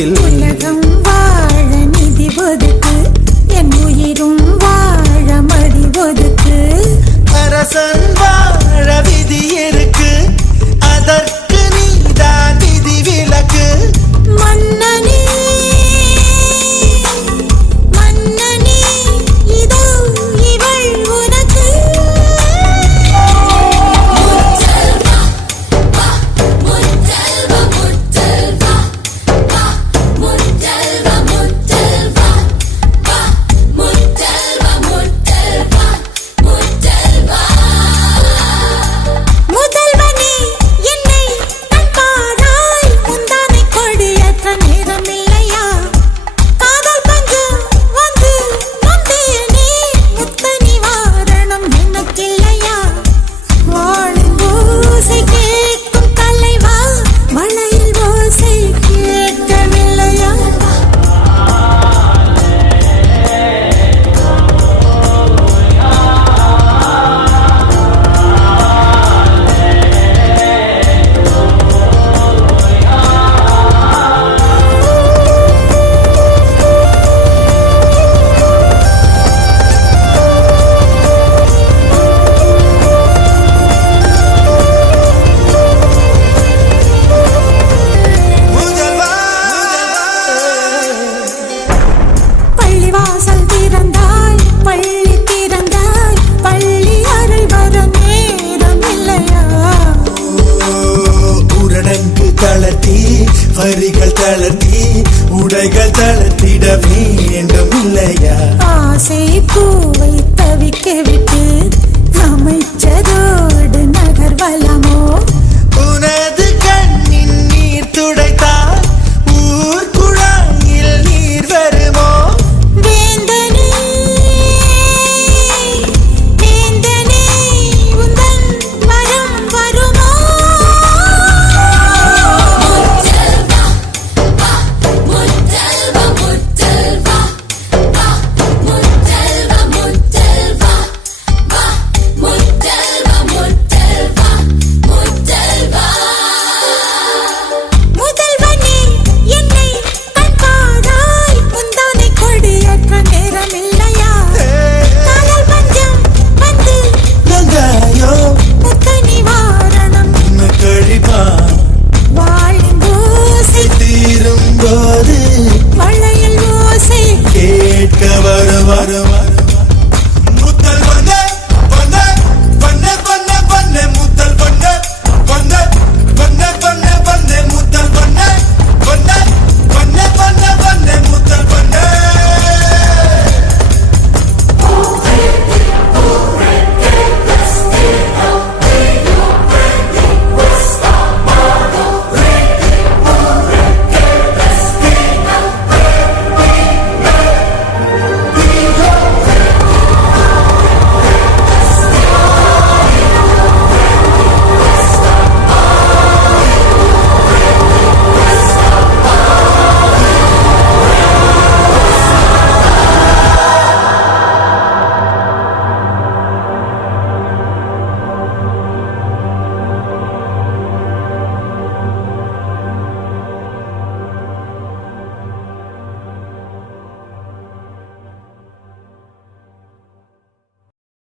காலத்தில் உலகம் வாழ நிதி ஒதுக்கு, என் உயிரும் வாழ மதி ஒதுக்கு. அரசன் வாழ விதி இருக்கு, அதற்கு நீதான் விதி விலக்கு. மன்னனே மன்னனே இதோ இவள் உனக்கு. முதல்வனே என்னை கண்பாராய், முந்தானை கொடியேற்ற நேரமில்லையா? காதல் பஞ்சம் வந்து வந்தேனே, முத்த நிவாரணம் எனக்கில்லையா? வாழின் ஓசை கேட்கும் தலைவா, மழையில் ஓசை கேட்கவில்லையா? முதல்வா பள்ளிவாசல் திறந்தாய், பள்ளி திறந்தாய், பள்ளி அறை வர நேரம் இல்லையா? ஊரடங்கு தளர்த்தி, வரிகள் தளர்த்தி, உடைகள் தளர்த்திட வேண்டும் இல்லையா? ஆசை பூவை தவிக்க விட்டு அமைச்சரோடு நகர்வலமோ? உனது கண்ணின் நீர் துடைத்தால் ஊர் குழாயில் நீர் வருமோ? வேந்தனே வேந்தனே உந்தன் வரம் வருமோ? முதல்வனே என்னை கண்பாராய், முந்தானை கொடியேற்ற நேரமில்லையா? காதல் பஞ்சம் வந்து நங்காயோ முத்த நிவாரணம் கழிப்பா வாழின் ஓசை தீரும் போது மழையில் ஓசை கேட்க வருமா